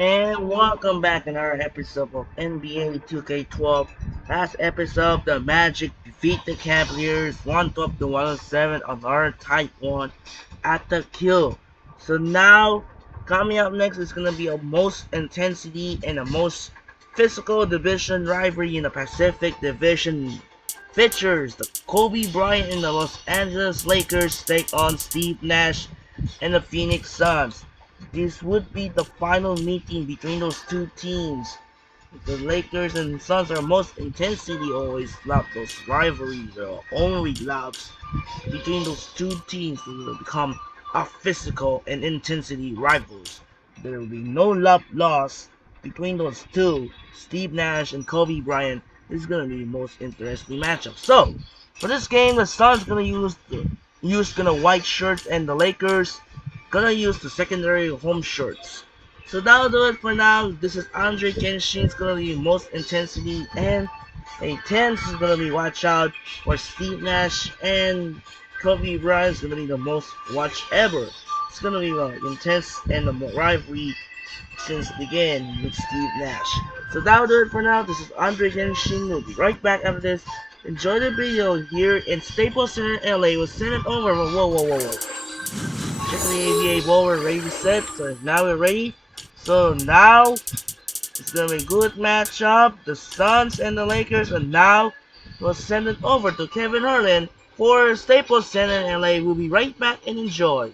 And welcome back to another episode of NBA 2K12. Last episode, the Magic defeat the Cavaliers 112 to 107 on our Type 1 at the kill. So now, coming up next is going to be a most intensity and a most physical division rivalry in the Pacific Division. Features the Kobe Bryant and the Los Angeles Lakers take on Steve Nash and the Phoenix Suns. This would be the final meeting between those two teams. The Lakers and Suns are most intensity always love those rivalries or only loves between those two teams will become a physical and intensity rivals. There will be no love lost between those two, Steve Nash and Kobe Bryant. This is gonna be the most interesting matchup. So for this game, the Suns gonna use white shirts and the Lakers gonna use the secondary home shirts. So that'll do it for now. This is Andre Kenshin. It's gonna be most intensity and a 10 is gonna be watch out for Steve Nash and Kobe Bryant is gonna be the most watch ever. It's gonna be intense and the rivalry since the beginning with Steve Nash. So that'll do it for now. This is Andre Kenshin. We'll be right back after this. Enjoy the video here in Staples Center, LA. We'll send it over. Whoa. Check the AVA ball, we're ready to set, so now we're ready. So now, it's gonna be a good matchup, the Suns and the Lakers, and now, we'll send it over to Kevin Harlan for Staples Center in LA. We'll be right back and enjoy.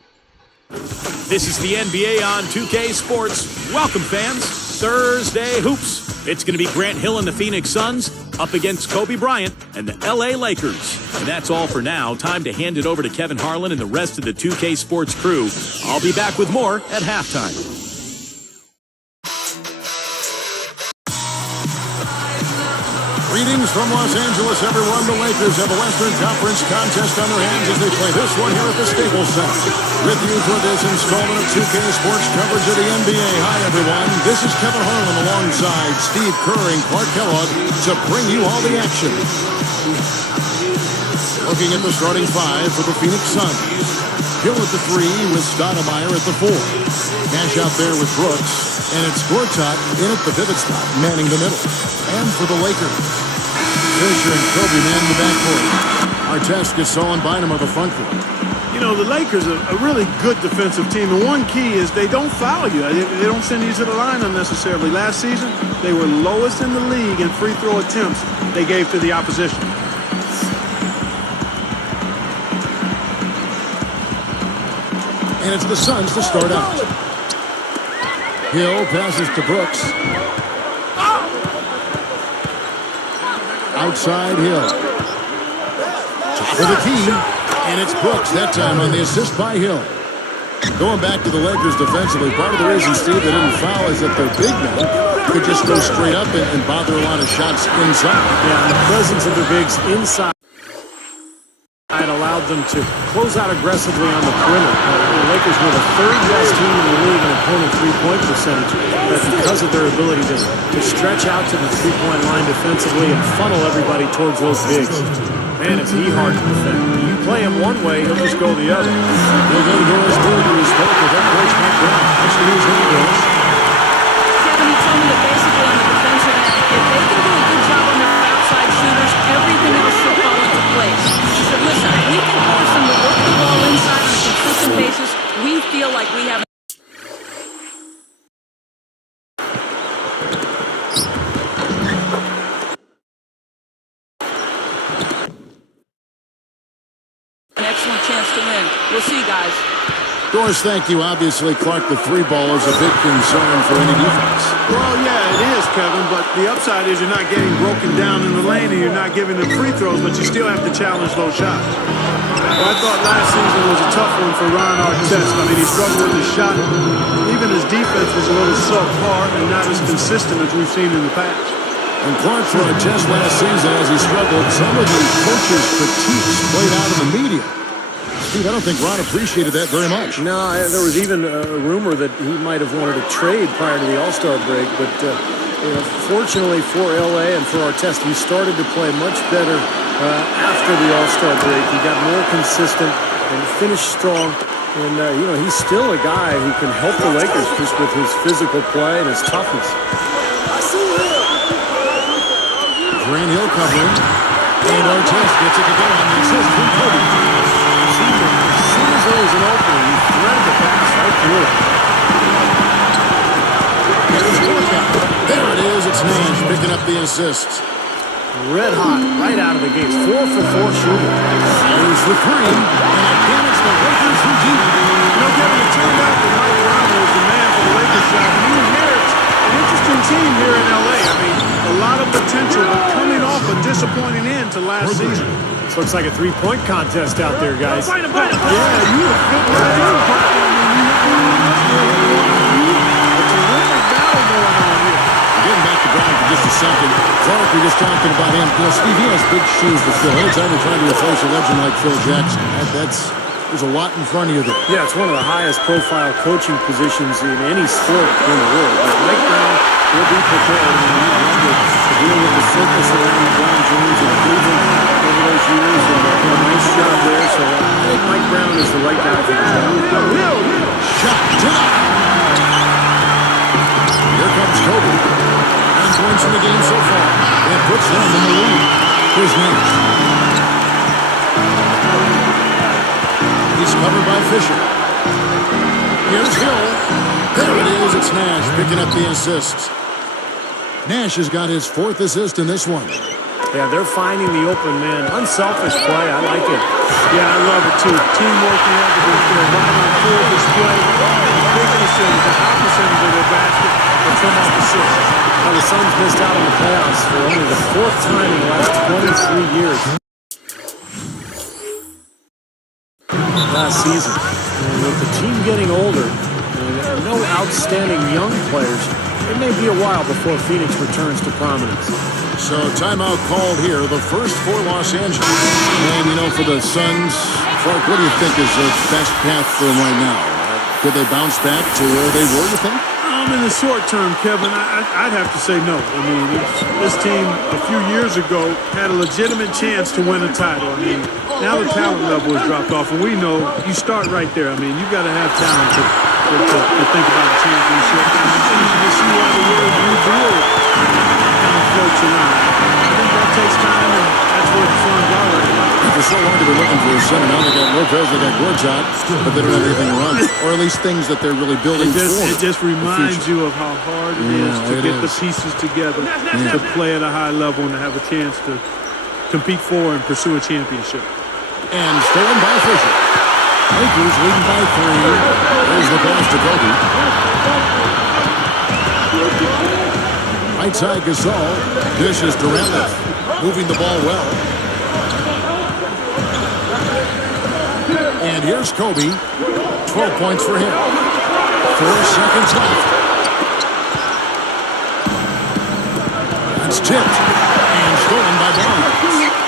This is the NBA on 2K Sports. Welcome, fans. Thursday Hoops. It's going to be Grant Hill and the Phoenix Suns up against Kobe Bryant and the LA Lakers. And that's all for now. Time to hand it over to Kevin Harlan and the rest of the 2K Sports crew. I'll be back with more at halftime. Greetings from Los Angeles, everyone. The Lakers have a Western Conference contest on their hands as they play this one here at the Staples Center. With you for this installment of 2K Sports coverage of the NBA. Hi, everyone. This is Kevin Harlan alongside Steve Kerr and Clark Kellogg to bring you all the action. Looking at the starting five for the Phoenix Suns. Hill at the 3 with Stoudemire at the 4. Nash out there with Brooks. And it's Gortat in at the pivot spot, manning the middle. And for the Lakers, Fisher and Kobe man the backcourt. Artest, Gasol, and Bynum are the front court. You know, the Lakers are a really good defensive team. And one key is they don't foul you. They don't send you to the line unnecessarily. Last season, they were lowest in the league in free throw attempts they gave to the opposition. And it's the Suns to start out. Hill passes to Brooks. Outside Hill. Top of the key. And it's Brooks that time on the assist by Hill. Going back to the Lakers defensively, part of the reason, Steve, they didn't foul is that their big men could just go straight up and bother a lot of shots inside. Yeah, and the presence of the bigs inside allowed them to close out aggressively on the perimeter. The Lakers were the third best team in the league in opponent three-point percentage. That's because of their ability to stretch out to the three-point line defensively and funnel everybody towards those bigs. Man, is he hard to defend. You play him one way, he'll just go the other. He'll go to Doris Moore to his spoke with that coach back down. That's the news here, Doris. Kevin, he told me that basically on the defensive end, if they can do a good job on their outside shooters, everything else should fall into place. He said, listen, if we can force them to work the ball inside on a consistent basis, we feel like we have an excellent chance to win. We'll see, guys. Doris, thank you. Obviously, Clark, the three ball is a big concern for any defense. Well, yeah, it is, Kevin, but the upside is you're not getting broken down in the lane and you're not giving them free throws, but you still have to challenge those shots. Well, I thought last season was a tough one for Ron Artest. I mean, he struggled with his shot. Even his defense was a little subpar and not as consistent as we've seen in the past. And Clark, for Artest last season, as he struggled, some of the coaches' critiques played out in the media. Steve, I don't think Ron appreciated that very much. No, there was even a rumor that he might have wanted to trade prior to the All-Star break, but fortunately for LA and for Artest, he started to play much better after the All-Star break. He got more consistent and finished strong. And, he's still a guy who can help the Lakers just with his physical play and his toughness. Grant Hill covering. And Artest gets it to go on the assist from Kobe. As soon as there was an opening, he threaded the pass right through it. There it is. It's Nash picking up the assist. Red hot right out of the gates. 4 for 4 shooting. Goes for 3. And again, it's the Lakers from deep. Kevin, it turned out that Mike Brown was the man for the Lakers shot. And he inherits an interesting team here in L.A. I mean, a lot of potential, but coming off a disappointing end to last season. This looks like a three-point contest out there, guys. Yeah, you have fit right in, Parker. I mean, a terrific battle going on here. Getting back to Brown for just a second. Clark, we were just talking about him. Steve, he has big shoes to fill. Anytime you're trying to replace a legend like Phil Jackson, there's a lot in front of you there. Yeah, it's one of the highest profile coaching positions in any sport in the world. But Mike Brown will be prepared to deal with the circus around LeBron James and Cleveland over those years. And did a nice job there. So I think Mike Brown is the right guy for the job. Shot tonight. Here comes Kobe. 9 points in the game so far. And puts them in the lead. Here's Nash. He's covered by Fisher. Here's Hill. There it is. It's Nash picking up the assist. Nash has got his 4th assist in this one. Yeah, they're finding the open man. Unselfish play. I like it. Yeah, I love it too. Teamwork and evidence there, right on full display. Big percentage, a high percentage of their basket, but from off the six. Now the Suns missed out on the playoffs for only the 4th time in the last 23 years. Last season. And with the team getting older and no outstanding young players, it may be a while before Phoenix returns to prominence. So timeout called here, the first for Los Angeles. And, for the Suns, Clark, what do you think is the best path for them right now? Could they bounce back to where they were, you think? In the short term, Kevin, I'd have to say no. I mean, this team a few years ago had a legitimate chance to win a title. I mean, now the talent level has dropped off, and we know you start right there. I mean, you've got to have talent to think about a championship. And you can see why the word rebuild kind of floats around. I think that takes time, and that's where the Suns are right now. For so long they've been looking for a center. Now they got Lopez, they got Gortat, but they don't have anything around it. Or at least things that they're really building for. It just reminds you of how hard it is to get the pieces together to play at a high level and to have a chance to compete for and pursue a championship. And stolen by Fisher. Lakers leading by 3. There's the pass to Kobe. Right side Gasol. Dishes to Randolph. Moving the ball well. And here's Kobe. 12 points for him. 4 seconds left. That's tipped. And stolen by Brown.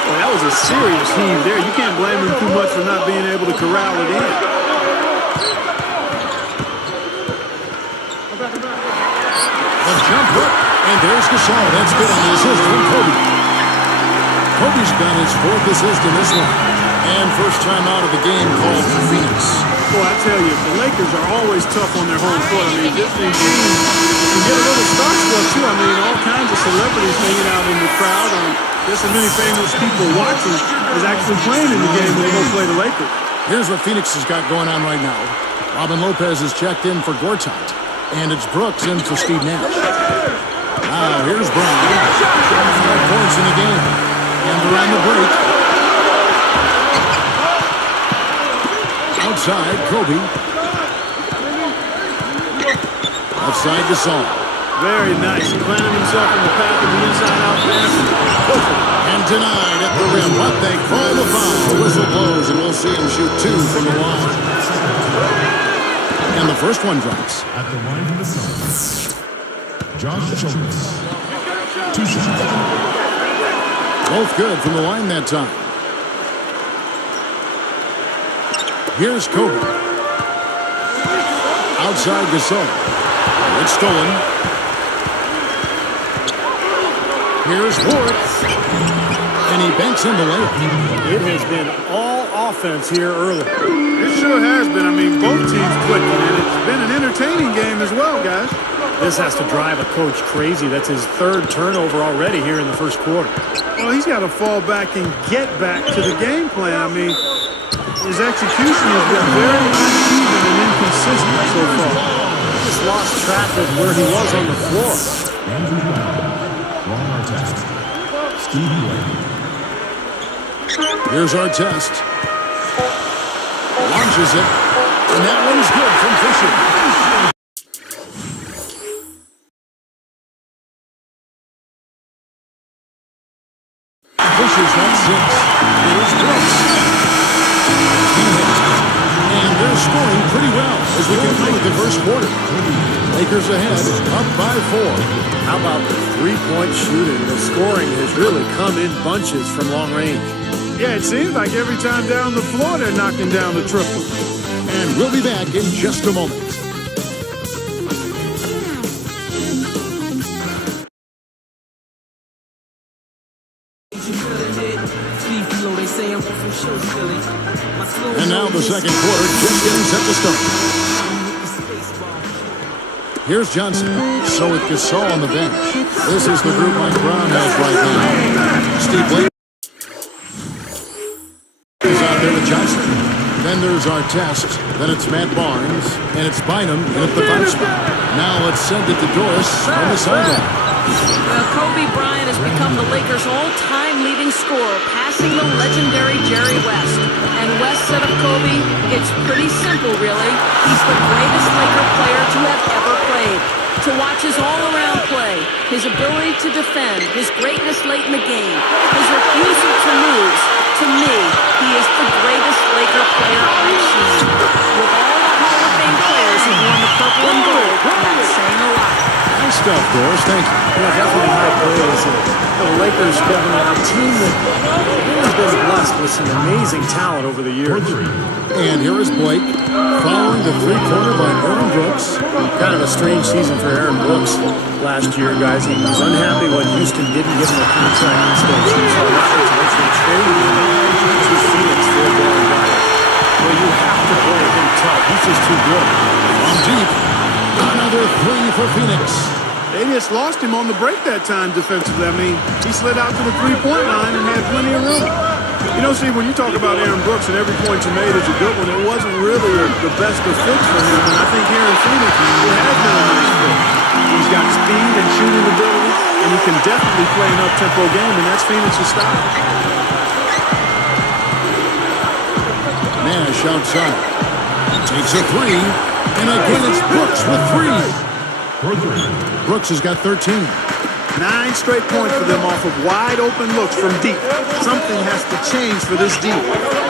Well, that was a serious heave there. You can't blame him too much for not being able to corral it in. The jump hook. And there's Gasol. That's good on the assist from Kobe. Kobe's got his 4th assist in this one. And first time out of the game called for Phoenix. Boy, I tell you, the Lakers are always tough on their home court. I mean, this team can get a little star-struck, too. I mean, all kinds of celebrities hanging out in the crowd. And just as many famous people watching as actually playing in the game when they go play the Lakers. Here's what Phoenix has got going on right now. Robin Lopez has checked in for Gortat. And it's Brooks in for Steve Nash. Now, here's Brown. 5 points in the game. And they're on the break. Outside, Kobe. Outside, Gasol. Very nice. He planted himself in the path of the inside-out pass. And denied at the rim. What they call the foul. The whistle blows, and we'll see him shoot 2 from the line. And the first one drops. At the line from the Suns, Josh Jonas. 2 shots. Both good from the line that time. Here's Kobe. Outside Gasol. It's stolen. Here's Ward. And he banks in the layup. It has been all offense here early. It sure has been. I mean, both teams clicking, and it's been an entertaining game as well, guys. This has to drive a coach crazy. That's his third turnover already here in the first quarter. Well, he's got to fall back and get back to the game plan. I mean, his execution has been very uneven and inconsistent so far. He just lost track of where he was on the floor. Andrew Brown. Ron Artest. Steve Blake. Here's our test. Launches it. And that one's good from Fisher. Fisher's got 6. Here's Brooks. And they're scoring pretty well as we conclude the first quarter. Lakers ahead, up by 4. How about the three-point shooting? The scoring has really come in bunches from long range. Yeah, it seems like every time down the floor they're knocking down the triple. And we'll be back in just a moment. And now the second quarter just getting set to start. Here's Johnson. So with Gasol on the bench. This is the group Mike Brown has right now. Steve Blake is out there with Johnson. Then there's our test. Then it's Matt Barnes. And it's Bynum in at the 5 spot. Now let's send it to Doris on the sideline. Well, Kobe Bryant has become the Lakers' all-time leading scorer, passing the legendary Jerry West. And West said of Kobe, it's pretty simple, really. He's the greatest Laker player to have ever played. To watch his all-around play, his ability to defend, his greatness late in the game, his refusal to lose. To me, he is the greatest Laker player I've seen. With all the Hall of Fame players who've worn the purple and gold, that's saying a lot. Nice stuff, Doris. Thank you. Yeah, definitely high praise. And the Lakers, Kevin, are a team that has been blessed with some amazing talent over the years. And here is Blake following the three-pointer by Aaron Brooks. Kind of a strange season for Aaron Brooks last year, guys. He was unhappy when Houston didn't give him a contract extension. So that's eventually traded him to Phoenix for a Barry White. Well, you have to play him tough. He's just too good. On deep. Another 3 for Phoenix. They just lost him on the break that time defensively. I mean, he slid out to the three-point line and had plenty of room. You know, Steve, when you talk about Aaron Brooks and every point you made is a good one, it wasn't really the best of fits for him. And I think here in Phoenix, it has been a nice fit. He's got speed and shooting ability, and he can definitely play an up-tempo game, and that's Phoenix's style. Nash outside. Takes a 3. And again, it's Brooks with 3. Brooks has got 13. 9 straight points for them off of wide open looks from deep. Something has to change for this deep.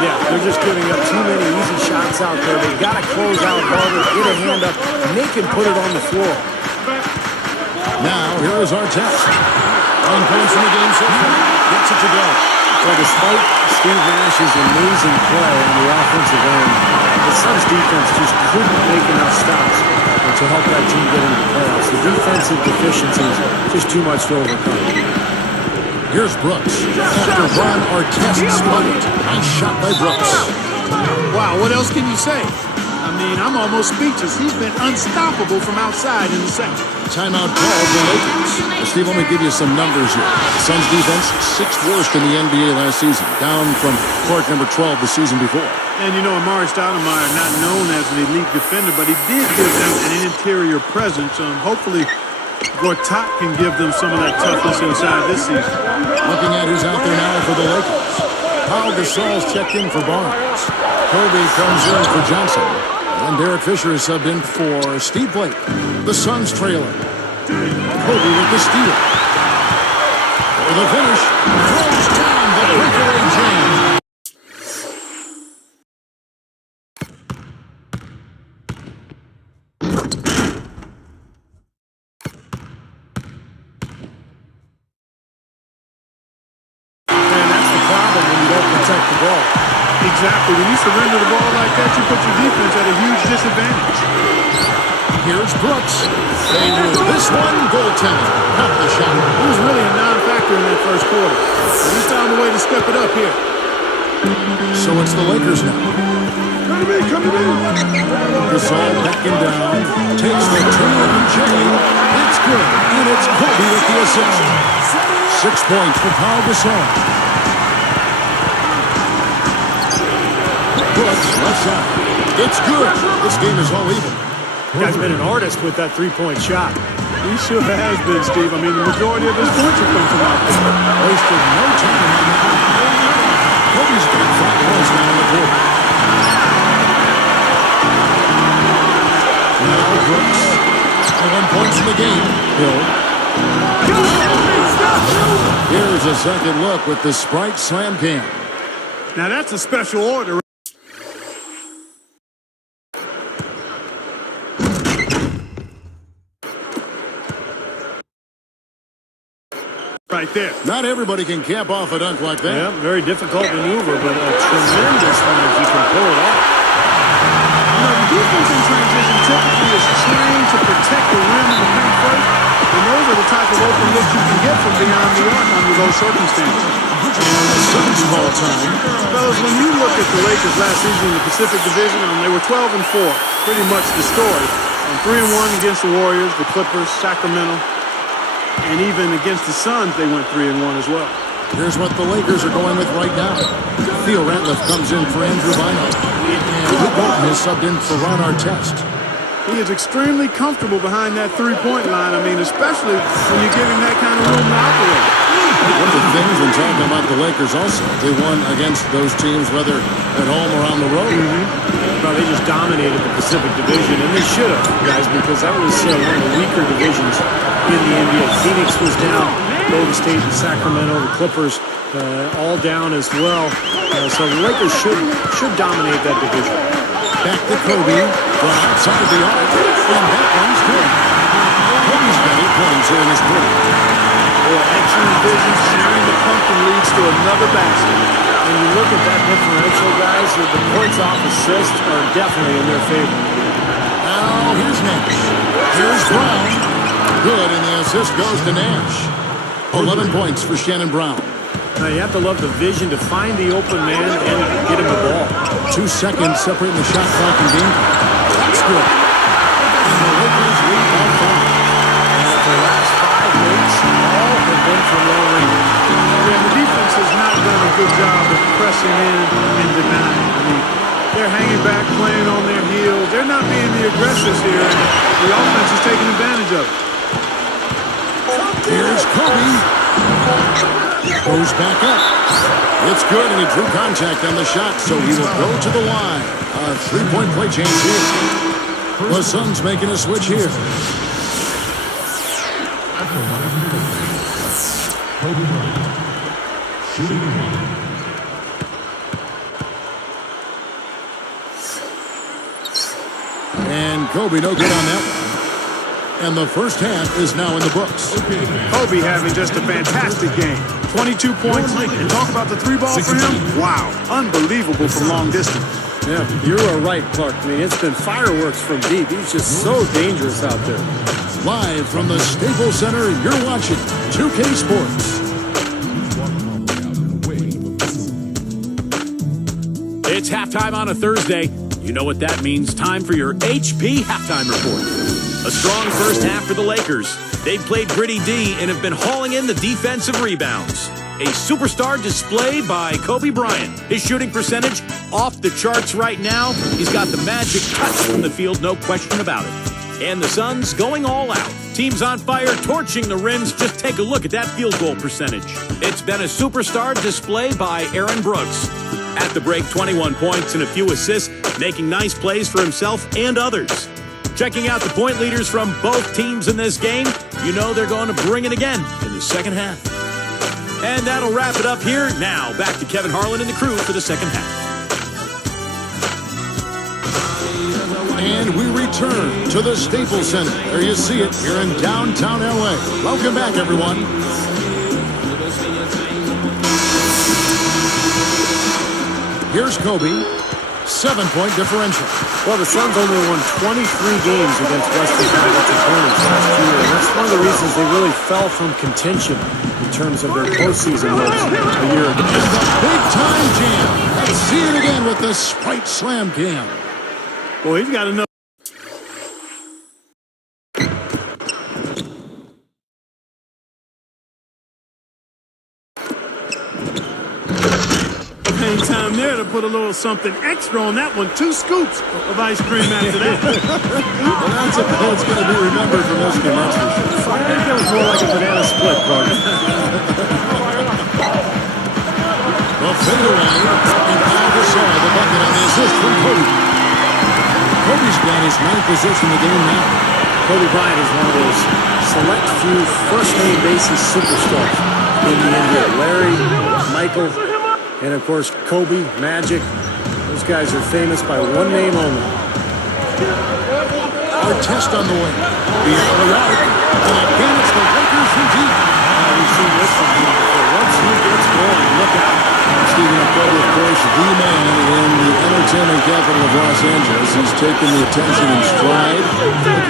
Yeah, they're just giving up too many easy shots out there. They've got to close out harder, get a hand up, and they can put it on the floor. Now, here is our test. 9 points in the game so far. Gets it to go. Well, despite Steve Nash's amazing play on the offensive end, the Suns defense just couldn't make enough stops to help that team get into the playoffs. The defensive deficiencies, just too much to overcome. Here's Brooks. After Ron Artest spun it. Nice shot by Brooks. Wow, what else can you say? I mean, I'm almost speechless. He's been unstoppable from outside in the second. Timeout called the Lakers. Steve, let me give you some numbers here. The Suns defense, 6th worst in the NBA last season, down from court number 12 the season before. And you know, Amari Stoudemire, not known as an elite defender, but he did give them an interior presence. Hopefully, Gortat can give them some of that toughness inside this season. Looking at who's out there now for the Lakers. Pau Gasol's checked in for Barnes. Kobe comes in for Johnson. And Derek Fisher is subbed in for Steve Blake. The Suns trailer. Kobe with the steal. For the finish. Throws down the breakaway jam. And that's the problem when you don't protect the ball. Exactly. When you surrender the ball like that, you put your defense at a huge disadvantage. Here's Brooks. They rule this one goaltending. Cut the shot. He was really a non-factor in that first quarter. But he found a way to step it up here. So it's the Lakers now. Gasol backing down. Takes the 2-on-J. It's good. And it's Kobe with the assist. 6 points for Pau Gasol. Brooks left side. It's good. This game is all even. The guy's been an artist with that three-point shot. He sure has been, Steve. I mean, the majority of his points have come from out there. Wasted no time on that. Kobe's got 5 points now on the board. Now Brooks. 11 points in the game. Hill. Here's a second look with the Sprite Slam Cam. Now that's a special order. Right there. Not everybody can camp off a dunk like that. Yeah, very difficult maneuver, but a tremendous one if you can pull it off. You know, the defense in transition typically is trained to protect the rim and the paint first, and those are the type of open looks you can get from beyond the arc under those circumstances. Suns ball time. Fellas, when you look at the Lakers last season in the Pacific Division, they were 12-4, pretty much the story. And 3-1 against the Warriors, the Clippers, Sacramento, and even against the Suns, they went 3-1 as well. Here's what the Lakers are going with right now. Theo Ratliff comes in for Andrew Bynum. And Luke Walton is subbed in for Ron Artest. He is extremely comfortable behind that three-point line. I mean, especially when you give him that kind of room to operate. One of the things when talking about the Lakers also, they won against those teams, whether at home or on the road. Well, they just dominated the Pacific Division, and they should have, guys, because that was one of the weaker divisions in the NBA. Phoenix was down, Golden State and Sacramento, the Clippers all down as well. So the Lakers should dominate that division. Back to Kobe from outside the arc, and that one's good. Kobe's got 8 points here in this quarter. Well, excellent vision, sharing the pumpkin leads to another basket. When you look at that differential, guys, the points off assists are definitely in their favor. Now here's Nash. Here's Brown. Good, and the assist goes to Nash. 11 points for Shannon Brown. Now, you have to love the vision to find the open man and get him the ball. 2 seconds separating the shot clock and game. That's good. And the Lakers lead by 5. And the last 5 weeks, all have been from long range. Yeah, the defense has not done a good job of pressing in and denying. I mean, they're hanging back, playing on their heels. They're not being the aggressors here, and the offense is taking advantage of it. Here's Kobe. Goes back up. It's good, and he drew contact on the shot, so he will go to the line. A 3-point play change here. The Suns making a switch here. Kobe Bryant. Shooting one. And Kobe no good on that one. And the first half is now in the books. Kobe having just a fantastic game. 22 points, and talk about the 3-ball for him. Wow, unbelievable from long distance. Yeah, you are right, Clark. I mean, it's been fireworks from deep. He's just so dangerous out there. Live from the Staples Center, you're watching 2K Sports. It's halftime on a Thursday. You know what that means. Time for your HP Halftime Report. A strong first half for the Lakers. They've played gritty D and have been hauling in the defensive rebounds. A superstar display by Kobe Bryant. His shooting percentage off the charts right now. He's got the magic touch from the field, no question about it. And the Suns going all out. Teams on fire, torching the rims. Just take a look at that field goal percentage. It's been a superstar display by Aaron Brooks. At the break, 21 points and a few assists, making nice plays for himself and others. Checking out the point leaders from both teams in this game, you know they're going to bring it again in the second half. And that'll wrap it up here. Now, back to Kevin Harlan and the crew for the second half. And we return to the Staples Center. There you see it here in downtown LA. Welcome back, everyone. Here's Kobe. 7-point differential. Well, the Suns only won 23 games against Western Conference opponents last year, and that's one of the reasons they really fell from contention in terms of their postseason hopes a year ago. Big-time jam. Let's see it again with the Sprite Slam Cam. Boy, he's got enough. Time there to put a little something extra on that one. 2 scoops of ice cream after that. Well, that's going to be remembered from this game, that's for sure. I think that was more like a banana split, Clark. Well, fade away, and Al Gasol, the bucket on the assist from Kobe. Kobe's got his 9th assist in the game now. Kobe Bryant is one of those select few first-name basis superstars in the NBA. Larry, Michael, and of course, Kobe, Magic. Those guys are famous by one name only. Our test on the way. Beyond the arc. And again, it's the Lakers from deep. We've seen this from him before. Once he gets going, look out. Stephen Kobe, of course, the man in the entertainment capital of Los Angeles. He's taken the attention in stride.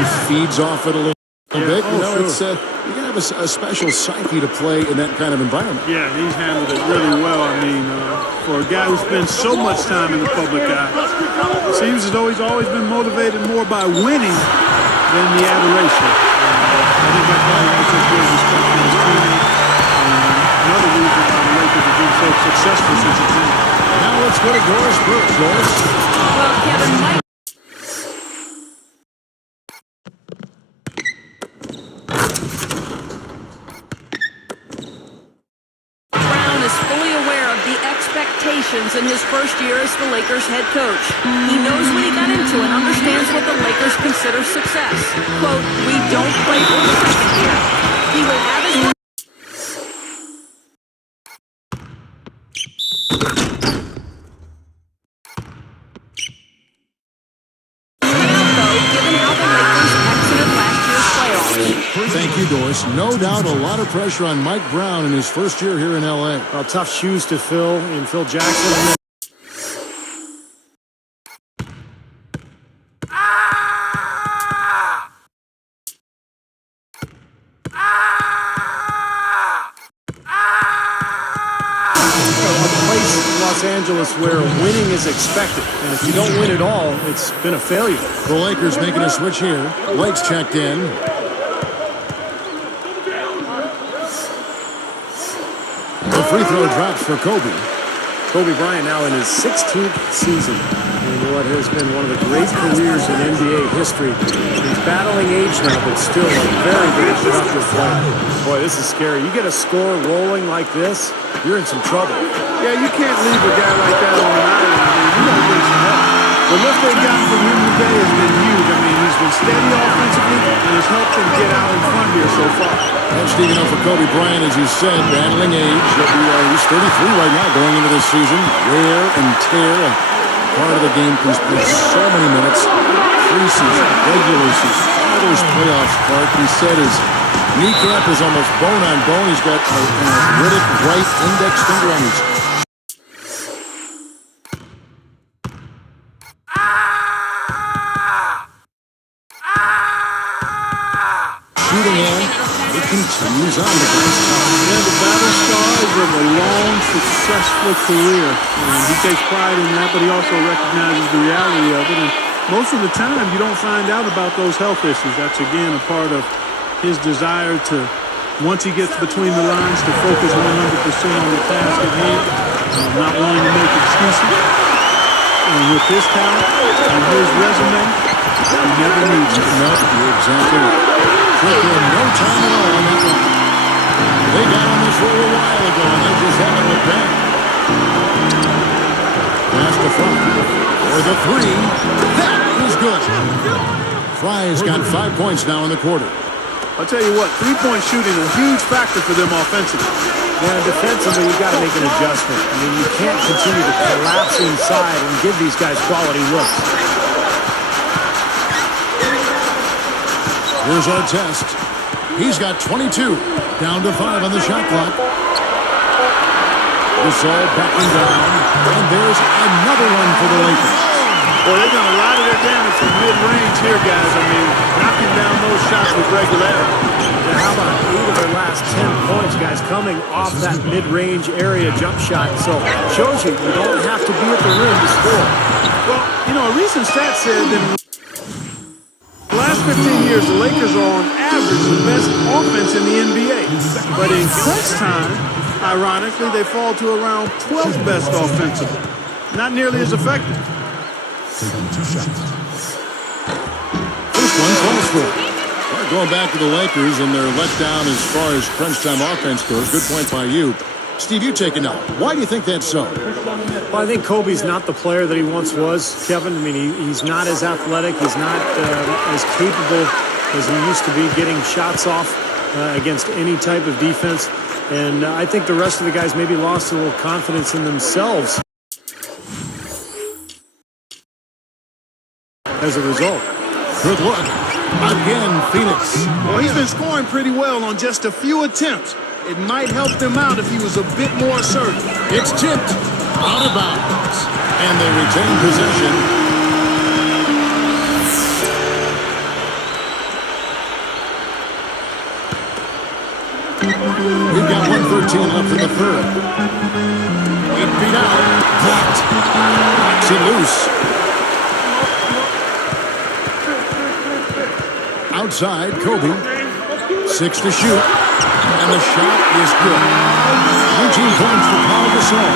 He feeds off it a little bit. You know, it's you gotta have a special psyche to play in that kind of environment. Yeah, he's handled it really well. I mean, for a guy who spends so much time in the public eye, it seems as though he's always been motivated more by winning than the adoration. I think that's why he has such great respect for his teammates. Another reason why the Lakers have been so successful since it's been. Now let's go to Doris Burke. Doris. Well, Kevin, Mike Brown is fully aware of the expectations in his first year as the Lakers head coach. He knows what he got into and understands what the Lakers consider success. Quote, "We don't play for the second year." He will have his work given how the Lakers exited last year's playoffs. Thank you, Doris. No doubt a lot of pressure on Mike Brown in his first year here in L.A. Well, tough shoes to fill in Phil Jackson. And then Los Angeles where winning is expected. And if you don't win at all, it's been a failure. The Lakers making a switch here. Blake's checked in. The free throw drops for Kobe. Kobe Bryant now in his 16th season in what has been one of the great careers in NBA history. He's battling age now, but still a very, very productive player. Boy, this is scary. You get a score rolling like this, you're in some trouble. Yeah, you can't leave a guy like that on an island. I mean, you gotta get some help. The lift they've gotten from him today has been huge. I mean, he's been steady offensively and has helped them get out in front here so far. And speaking of for Kobe Bryant, as you said, battling age. He's 33 right now going into this season. Wear and tear. Part of the game. He's played so many minutes. Preseason, regular season, all those playoffs, Clark. He said his kneecap is almost bone on bone. He's got a arthritic right index finger on his. Shooting in. It continues on the glass top. Yeah, the battle scars of a long, successful career. And he takes pride in that, but he also recognizes the reality of it. And most of the time, you don't find out about those health issues. That's, again, a part of his desire to, once he gets between the lines, to focus 100% on the task at hand, not wanting to make excuses. And with his talent and his resume, he never needs it. No, you're exactly right. Took him no time at all on that one. They got on this roll a while ago, and they just haven't looked back. Pass to Fry for the three. That is good. Fry's got 5 points now in the quarter. I'll tell you what, three-point shooting is a huge factor for them offensively. Yeah, defensively, you've got to make an adjustment. I mean, you can't continue to collapse inside and give these guys quality looks. Here's our test. He's got 22. Down to 5 on the shot clock. Gasol backing down. And there's another one for the Lakers. Well, they've done a lot of their damage from mid-range here, guys. I mean, knocking down those shots with regularity. Now, how about 8 of their last 10 points, guys, coming off that mid-range area jump shot? So, shows you don't have to be at the rim to score. Well, you know, a recent stat said that in the last 15 years, the Lakers are on average the best offense in the NBA. But in crunch time, ironically, they fall to around 12th best offensively. Not nearly as effective. Taking 2 shots. First one falls for. Well, going back to the Lakers and their letdown as far as crunch time offense goes. Good point by you. Steve, you take it now. Why do you think that's so? Well, I think Kobe's not the player that he once was, Kevin. I mean, he's not as athletic. He's not as capable as he used to be getting shots off against any type of defense. And I think the rest of the guys maybe lost a little confidence in themselves as a result. Good look. Again, Phoenix. Well, he's been scoring pretty well on just a few attempts. It might help them out if he was a bit more assertive. It's tipped. Out of bounds. And they retain possession. We've got 1:13 left in the third. 8 feet out. Blocked. Knocks it loose. Outside, Kobe. 6 to shoot. And the shot is good. 19 points for Paul Gasol.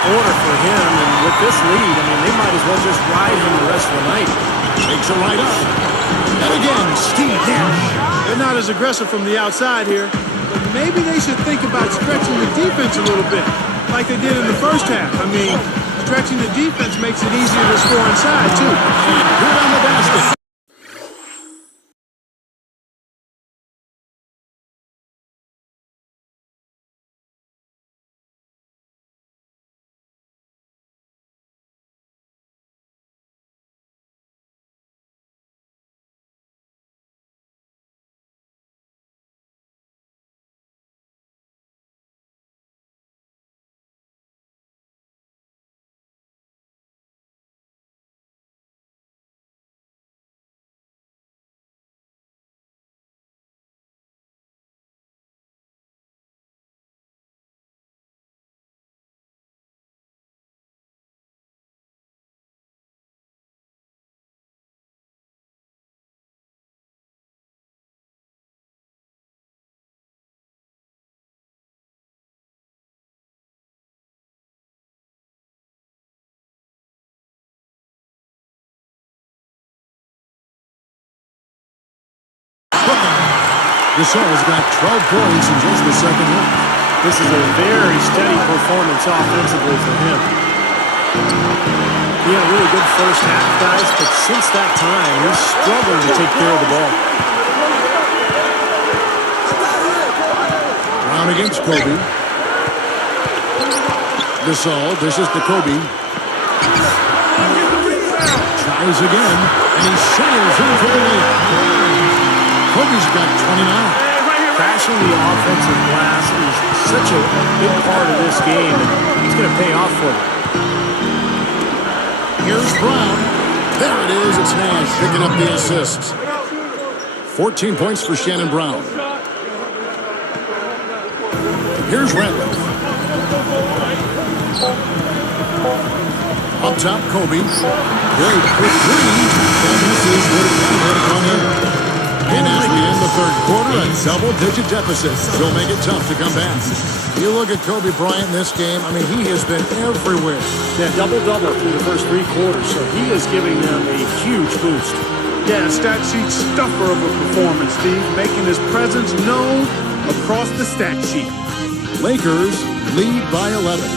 Order for him, and with this lead, I mean, they might as well just ride him the rest of the night. Takes it right up. And again, Steve Nash. They're not as aggressive from the outside here, but maybe they should think about stretching the defense a little bit, like they did in the first half. I mean, stretching the defense makes it easier to score inside, too. And good on the basket. Gasol's got 12 points in just the second half. This is a very steady performance offensively for him. He had a really good first half, guys, but since that time, he's struggling to take care of the ball. Brown against Kobe. Gasol dishes to Kobe. Tries again, and he sails in for the lead. Kobe's got 29. Crashing the offensive glass is such a big part of this game, and it's going to pay off for them. Here's Brown. There it is. It's Nash picking up the assist. 14 points for Shannon Brown. Here's Ratliff. Up top, Kobe. Great quick three. And this is what it gone in. And as we end the third quarter, a double-digit deficit. It'll make it tough to come back. You look at Kobe Bryant in this game, I mean, he has been everywhere. Yeah, double-double through the first 3 quarters, so he is giving them a huge boost. Yeah, stat sheet stuffer of a performance, Steve, making his presence known across the stat sheet. Lakers lead by 11.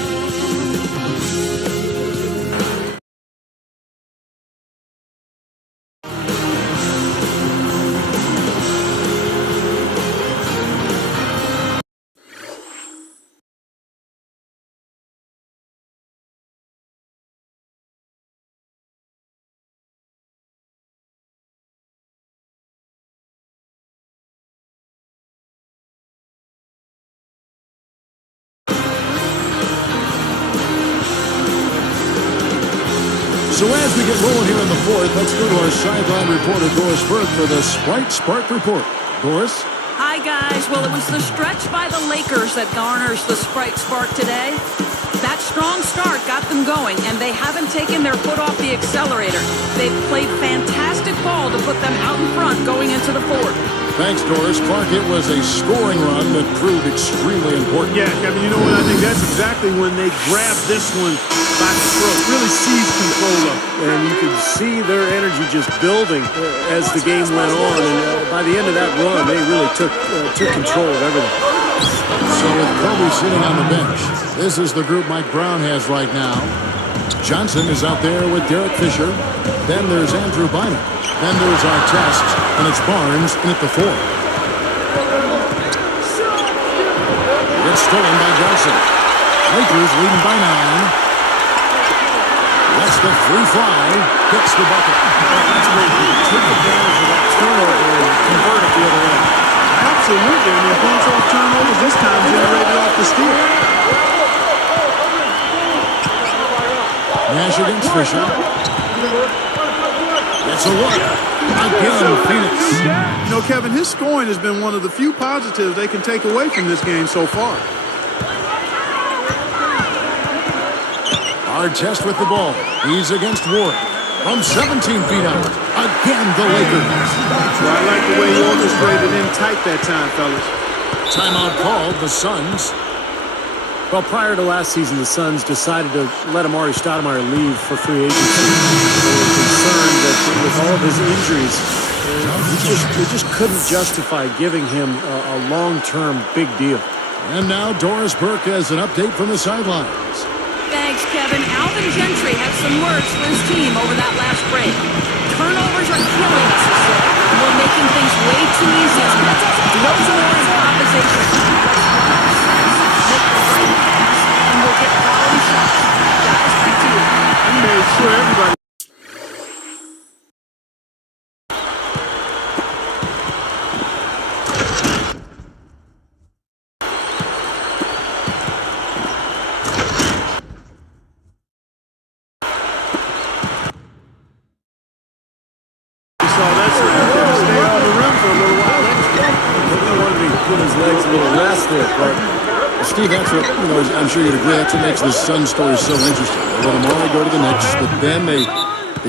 As we get rolling here in the fourth, let's go to our sideline reporter, Doris Burke, for the Sprite Spark Report. Doris? Hi, guys. Well, it was the stretch by the Lakers that garners the Sprite Spark today. That strong start got them going, and they haven't taken their foot off the accelerator. They've played fantastic ball to put them out in front going into the fourth. Thanks, Doris. Clark, it was a scoring run that proved extremely important. Yeah, Kevin, you know what? I think that's exactly when they grabbed this one by the throat, really seized control of it. And you could see their energy just building as the game went on. And by the end of that run, they really took control of everything. So with Kobe sitting on the bench, this is the group Mike Brown has right now. Johnson is out there with Derek Fisher. Then there's Andrew Bynum. Then there's Artest, and it's Barnes in at the 4. It's stolen by Johnson. Lakers leading by 9. That's the free fly. Hits the bucket. That's where you take advantage of that turnover and convert it the other way. Absolutely. I mean, points off turnovers this time generated off the steal. Nash against Fisher. It's a look. Again, Phoenix. You know, Kevin, his scoring has been one of the few positives they can take away from this game so far. Artest with the ball. He's against Ward. From 17 feet out. Again, the Lakers. Well, I like the way he orchestrated in tight that time, fellas. Timeout called, the Suns. Well, prior to last season, the Suns decided to let Amar'e Stoudemire leave for free agency. They were concerned that with all of his injuries, they just couldn't justify giving him a long-term big deal. And now Doris Burke has an update from the sidelines. Thanks, Kevin. Alvin Gentry had some words for his team over that last break. Turnovers are killing us, he said. We're making things way too easy on them. No more improvisation. Let's make the right pass, and we'll get quality shots. Guys, back to you. He made sure everybody... Steve, that's what, I'm sure you'd agree, that's what makes this Sun story so interesting. They let them all go to the Knicks, but then they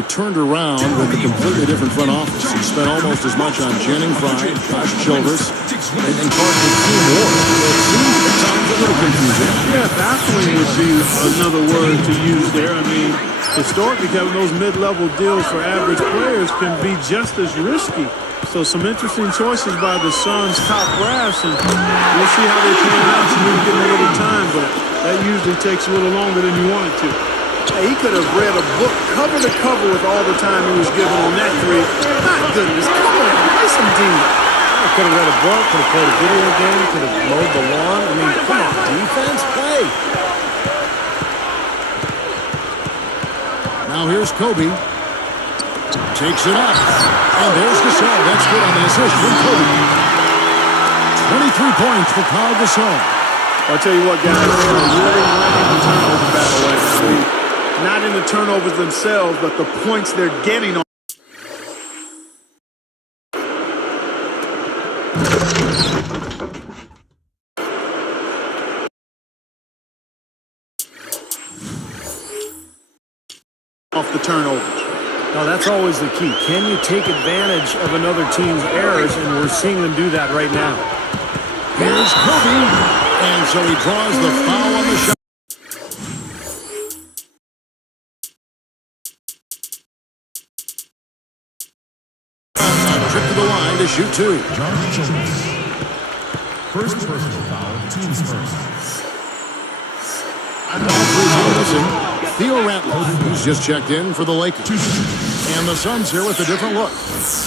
turned around with a completely different front office and spent almost as much on Channing Frye, Josh Childress, and Clark with Team Ward. It seems at times a little confusing. Yeah, baffling would be another word to use there. I mean, historically, Kevin, those mid-level deals for average players can be just as risky. So some interesting choices by the Suns' top brass, and we'll see how they pan out. So we're getting a little time, but that usually takes a little longer than you want it to. Hey, he could have read a book cover to cover with all the time he was given on that three. My goodness, come on, play some D. I could have read a book, could have played a video game, could have mowed the lawn. I mean, come on, defense, play. Now here's Kobe. Takes it up. And there's Gasol. That's good on the assist from Kobe. 23 points for Pau Gasol. I'll tell you what, guys, they're really running the turnover battle right now. Not in the turnovers themselves, but the points they're getting on. Off the turnovers. Now, that's always the key. Can you take advantage of another team's errors? And we're seeing them do that right now. Here's Kobe. And so he draws the foul on the shot. Trip to the line to shoot two. Josh Childress. First personal foul, team's first. Theo Rattler, who's just checked in for the Lakers. And the Suns here with a different look.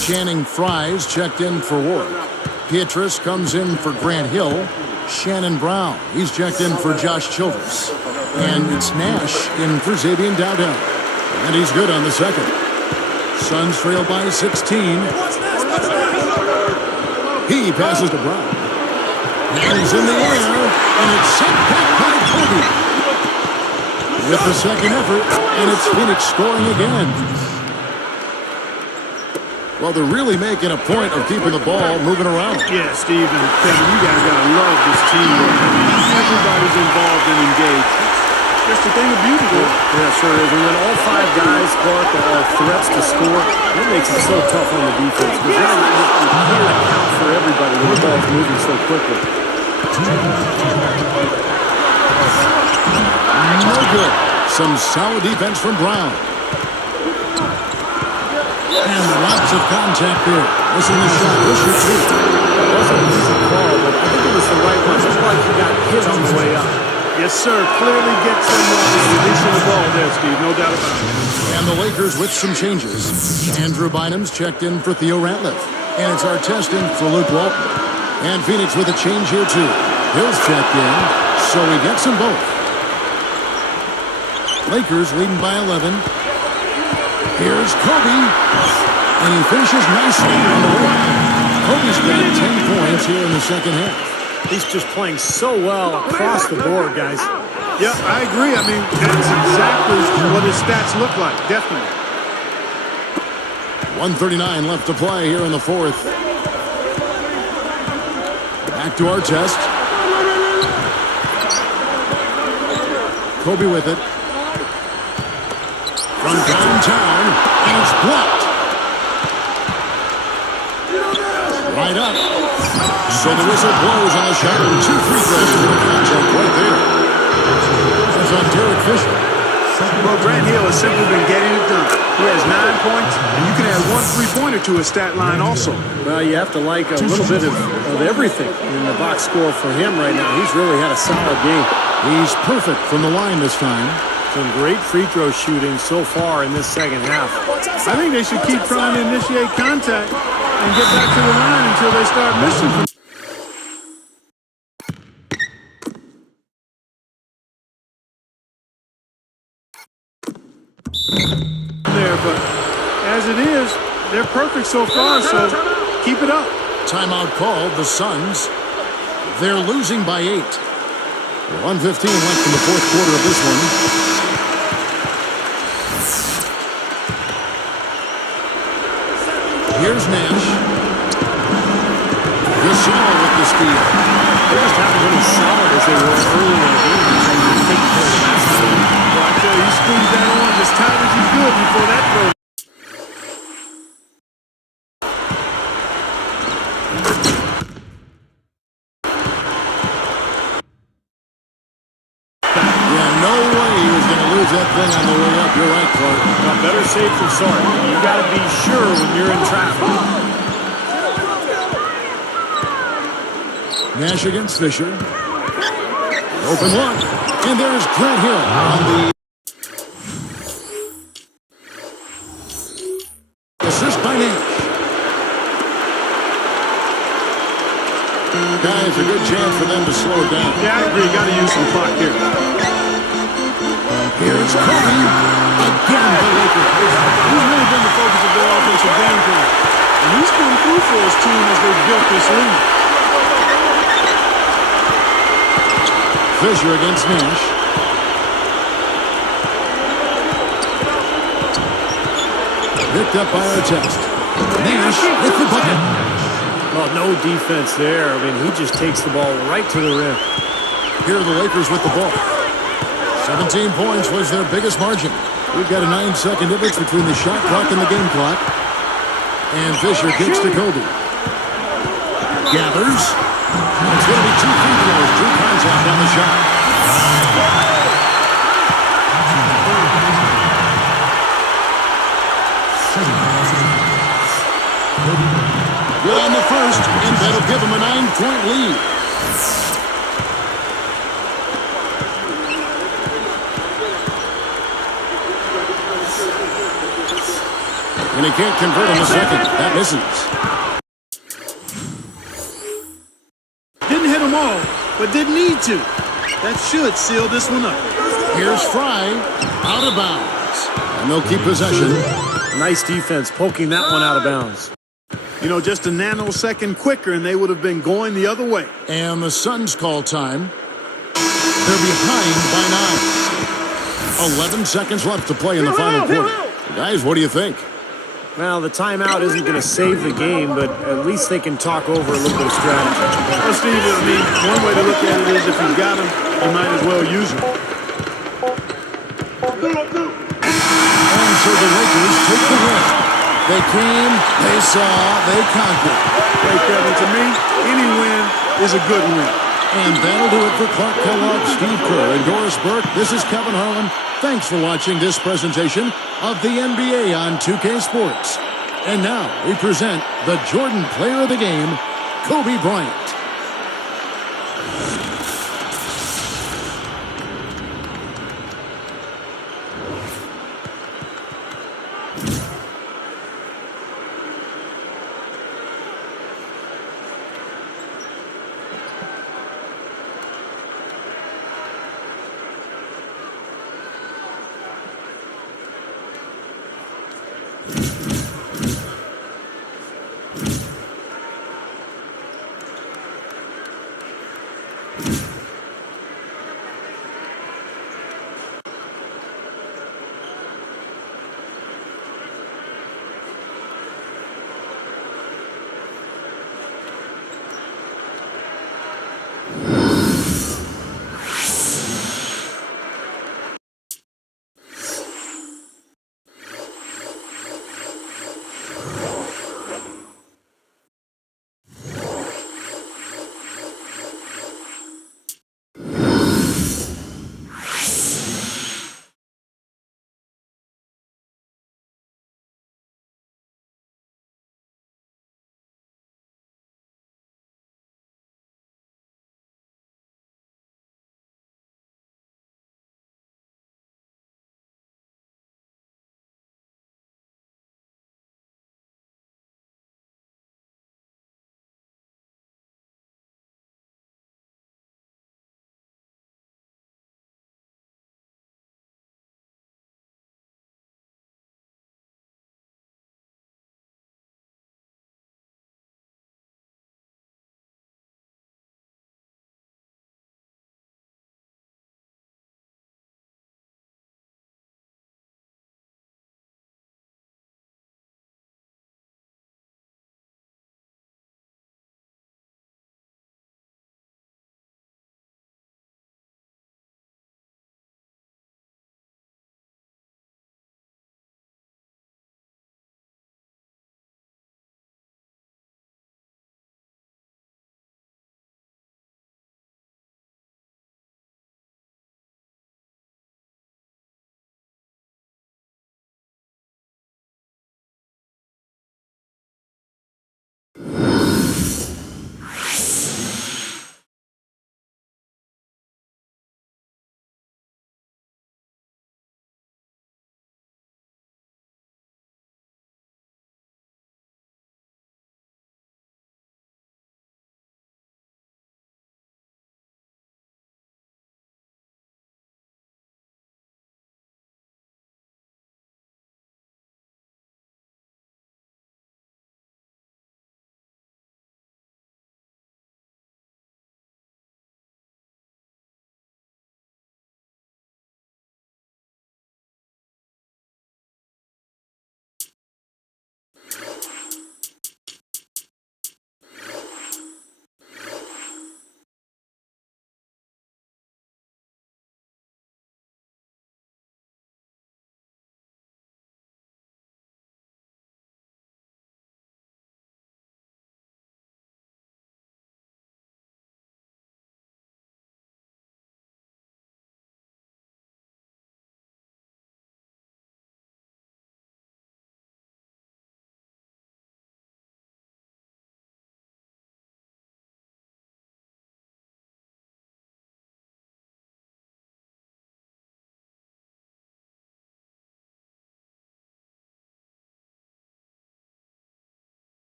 Channing Frye's checked in for Ward. Pietrus comes in for Grant Hill. Shannon Brown, he's checked in for Josh Childress. And it's Nash in for Xavier Dowdell. And he's good on the second. Suns trail by 16. He passes to Brown. And he's in the air, and it's sent back by Kobe. with the second effort, and it's Phoenix scoring again. Well, they're really making a point of keeping the ball moving around. Yeah, Steve and Kevin, you guys got to love this teamwork. I mean, everybody's involved and engaged. It's just a thing of beauty, though. Yeah, sure is. And when all 5 guys, Clark, are threats to score, that makes it so tough on the defense. Because now you can't account for everybody when the ball's moving so quickly. No good. Some solid defense from Brown. And lots of contact there. Missing the shot. Issue 2. It wasn't an easy call, but I think it was the right one. Just like he got hit on the way up. Yes, sir. Clearly gets him releasing the ball there, Steve. No doubt about it. And the Lakers with some changes. Andrew Bynum's checked in for Theo Ratliff. And it's Artest in for Luke Walton. And Phoenix with a change here, too. Hill's checked in, so he gets them both. Lakers leading by 11. Here's Kobe. And he finishes nicely on the way. Kobe's got 10 points here in the second half. He's just playing so well across the board, guys. Yeah, I agree. I mean, that's exactly what his stats look like. Definitely. 1:39 left to play here in the fourth. Back to Artest. Kobe with it. From downtown, and it's blocked. Right up. So the whistle blows on the shot. 2 free throws for the contact right there. That's on Derek Fisher. Well, Grant Hill has simply been getting it done. He has 9 points, and you can add 1 3-pointer to his stat line also. Well, you have to like a little bit of everything in the box score for him right now. He's really had a solid game. He's perfect from the line this time. Some great free throw shooting so far in this second half. I think they should keep trying to initiate contact and get back to the line until they start missing from there, but as it is, they're perfect so far, so keep it up. Timeout called, the Suns. They're losing by 8. 1:15 left in the fourth quarter of this one. Here's Nash. Gasol with the steal. They just haven't been as solid as they were early in the game in terms of taking care of the basket. Well, I tell you, he squeezed that on as tight as he could before that throw. Yeah, no way he was going to lose that thing on the way up. You're right, Clark. Now, better safe than sorry. You got to be sure when you're in traffic. Nash against Fisher. Open look. And there's Grant Hill on the assist by Nash. Guys, a good chance for them to slow it down. Yeah, I agree. Got to use some clock here. Here's Kobe. Again, the Lakers. He's really been the focus of their offensive game plan. And he's come through for his team as they've built this lead. Fisher against Nash. Picked up by Artest. Nash with the bucket. Well, no defense there. I mean, he just takes the ball right to the rim. Here are the Lakers with the ball. 17 points was their biggest margin. We've got a 9-second difference between the shot clock and the game clock. And Fisher kicks to Kobe. Gathers. It's going to be 2 free throws, 2 contact on the shot. Good on the first, and that'll give him a 9-point lead. And he can't convert on the second. That misses. Didn't hit them all, but didn't need to. That should seal this one up. Here's Fry, out of bounds. And they'll keep possession. Nice defense, poking that one out of bounds. You know, just a nanosecond quicker, and they would have been going the other way. And the Suns call time. They're behind by 9. 11 seconds left to play in the final quarter. Guys, what do you think? Well, the timeout isn't going to save the game, but at least they can talk over a little bit of strategy. Well, Steve, I mean, one way to look at it is if you've got them, you might as well use them. And so the Lakers take the win. They came, they saw, they conquered. Hey, Kevin, to me, any win is a good win. And that'll do it for Clark Kellogg, Steve Kerr, and Doris Burke. This is Kevin Harlan. Thanks for watching this presentation of the NBA on 2K Sports. And now we present the Jordan Player of the Game, Kobe Bryant.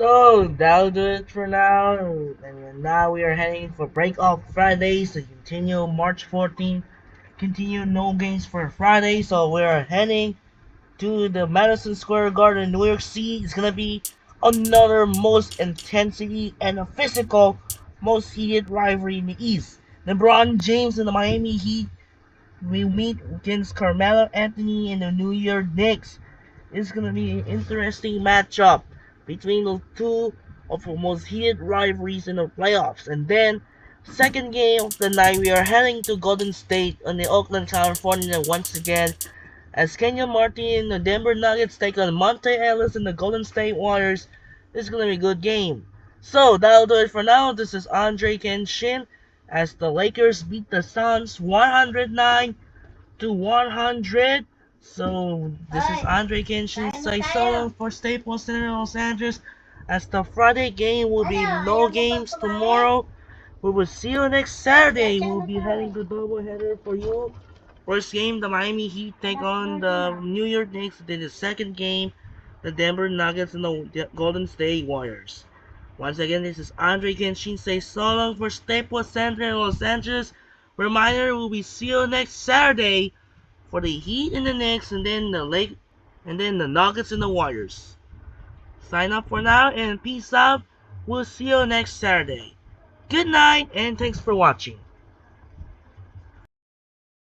So that'll do it for now. And now we are heading for Breakout Fridays to continue March 14th. Continue no games for Friday. So we are heading to the Madison Square Garden, New York City. It's gonna be another most intensity and a physical, most heated rivalry in the East. LeBron James and the Miami Heat will meet against Carmelo Anthony and the New York Knicks. It's gonna be an interesting matchup between the two of the most heated rivalries in the playoffs. And then, second game of the night, we are heading to Golden State on the Oakland, California once again, as Kenyon Martin and the Denver Nuggets take on Monte Ellis and the Golden State Warriors. This is gonna be a good game. So that'll do it for now. This is Andre Kenshin as the Lakers beat the Suns 109-100. So this is Andre Kenshin say so long for Staples Center, Los Angeles. As the Friday game will be no games tomorrow. We will see you next Saturday. We'll be heading to doubleheader for you. First game, the Miami Heat take on the New York Knicks. Then the second game, the Denver Nuggets and the Golden State Warriors. Once again, this is Andre Kenshin say so long for Staples Center in Los Angeles. Reminder, we'll be see you next Saturday for the Heat and the Knicks, and then the Nuggets and the Warriors. Sign up for now and peace out. We'll see you next Saturday. Good night and thanks for watching.